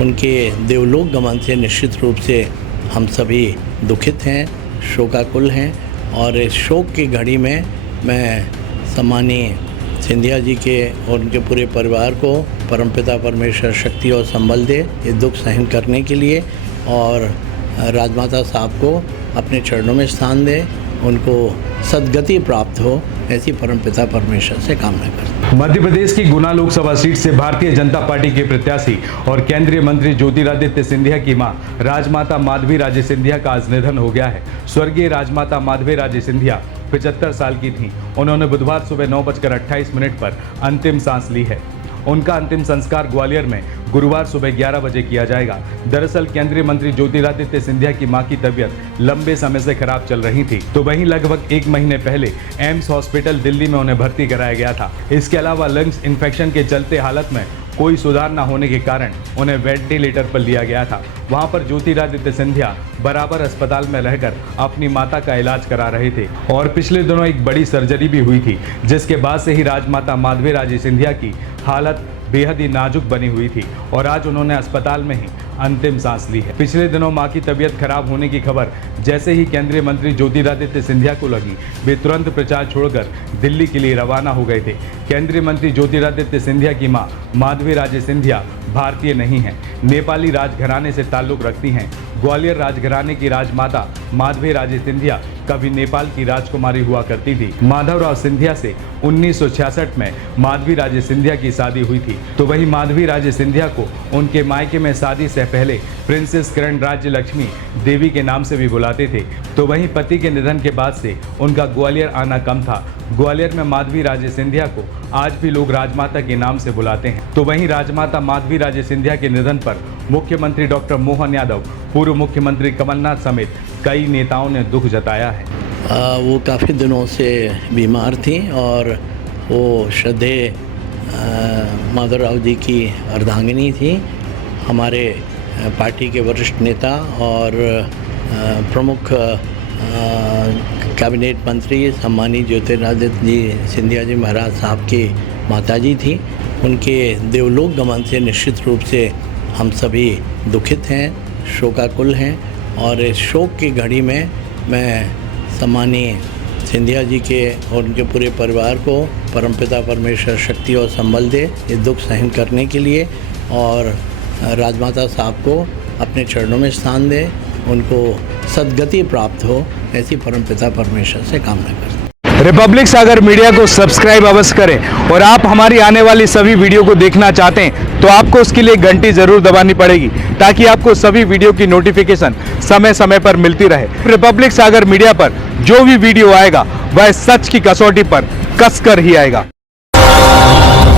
उनके देवलोक गमन से निश्चित रूप से हम सभी दुखित हैं, शोकाकुल हैं। और इस शोक की घड़ी में मैं सम्मानीय सिंधिया जी के और उनके पूरे परिवार को परमपिता परमेश्वर शक्ति और संबल दे ये दुख सहन करने के लिए, और राजमाता साहब को अपने चरणों में स्थान दे, उनको सद्गति प्राप्त हो, ऐसी परमपिता परमेश्वर से कामना करते हैं। मध्य प्रदेश की गुना लोकसभा सीट से भारतीय जनता पार्टी के प्रत्याशी और केंद्रीय मंत्री ज्योतिरादित्य सिंधिया की मां राजमाता माधवी राजे सिंधिया का आज निधन हो गया है। स्वर्गीय राजमाता माधवी राजे सिंधिया 75 साल की थीं। उन्होंने बुधवार सुबह 9:28 पर अंतिम सांस ली है। उनका अंतिम संस्कार ग्वालियर में गुरुवार सुबह 11 बजे किया जाएगा। दरअसल केंद्रीय मंत्री ज्योतिरादित्य सिंधिया की मां की तबीयत लंबे समय से खराब चल रही थी, तो वहीं लगभग 1 महीने पहले एम्स हॉस्पिटल दिल्ली में उन्हें भर्ती कराया गया था। इसके अलावा लंग्स इन्फेक्शन के चलते हालत में कोई सुधार न होने के कारण उन्हें वेंटिलेटर पर लिया गया था। वहां पर ज्योतिरादित्य सिंधिया बराबर अस्पताल में रहकर अपनी माता का इलाज करा रहे थे और पिछले दिनों एक बड़ी सर्जरी भी हुई थी, जिसके बाद से ही राजमाता माधवी राजे सिंधिया की हालत बेहद ही नाजुक बनी हुई थी और आज उन्होंने अस्पताल में ही अंतिम सांस ली है। पिछले दिनों मां की तबीयत खराब होने की खबर जैसे ही केंद्रीय मंत्री ज्योतिरादित्य सिंधिया को लगी, वे तुरंत प्रचार छोड़कर दिल्ली के लिए रवाना हो गए थे। केंद्रीय मंत्री ज्योतिरादित्य सिंधिया की मां माधवी राजे सिंधिया भारतीय नहीं है, नेपाली राजघराने से ताल्लुक रखती हैं। ग्वालियर राजघराने की राजमाता माधवी राजे सिंधिया कभी नेपाल की राजकुमारी हुआ करती थी। माधवराव सिंधिया से 1966 में माधवी राजे सिंधिया की शादी हुई थी, तो वही माधवी राजे सिंधिया को उनके मायके में शादी से पहले प्रिंसेस किरण राज्य लक्ष्मी देवी के नाम से भी बुलाते थे। तो वहीं पति के निधन के बाद से उनका ग्वालियर आना कम था। ग्वालियर में माधवी राजे सिंधिया को आज भी लोग राजमाता के नाम से बुलाते हैं। तो वहीं राजमाता माधवी राजे सिंधिया के निधन पर मुख्यमंत्री डॉक्टर मोहन यादव, पूर्व मुख्यमंत्री कमलनाथ समेत कई नेताओं ने दुख जताया है। वो काफ़ी दिनों से बीमार थी और वो श्रद्धेय माधवराव जी की अर्धांगिनी थी। हमारे पार्टी के वरिष्ठ नेता और प्रमुख कैबिनेट मंत्री सम्मानित ज्योतिरादित्य जी सिंधिया जी महाराज साहब की माताजी थी। उनके देवलोक गमन से निश्चित रूप से हम सभी दुखित हैं, शोकाकुल हैं। और इस शोक की घड़ी में मैं सम्मानीय सिंधिया जी के और उनके पूरे परिवार को परमपिता परमेश्वर शक्ति और संबल दे ये दुख सहन करने के लिए, और राजमाता साहब को अपने चरणों में स्थान दे, उनको सद्गति प्राप्त हो, ऐसी परमपिता परमेश्वर से कामना करते हैं। रिपब्लिक सागर मीडिया को सब्सक्राइब अवश्य करें और आप हमारी आने वाली सभी वीडियो को देखना चाहते हैं तो आपको उसके लिए घंटी जरूर दबानी पड़ेगी, ताकि आपको सभी वीडियो की नोटिफिकेशन समय समय पर मिलती रहे। रिपब्लिक सागर मीडिया पर जो भी वीडियो आएगा वह सच की कसौटी पर कसकर ही आएगा।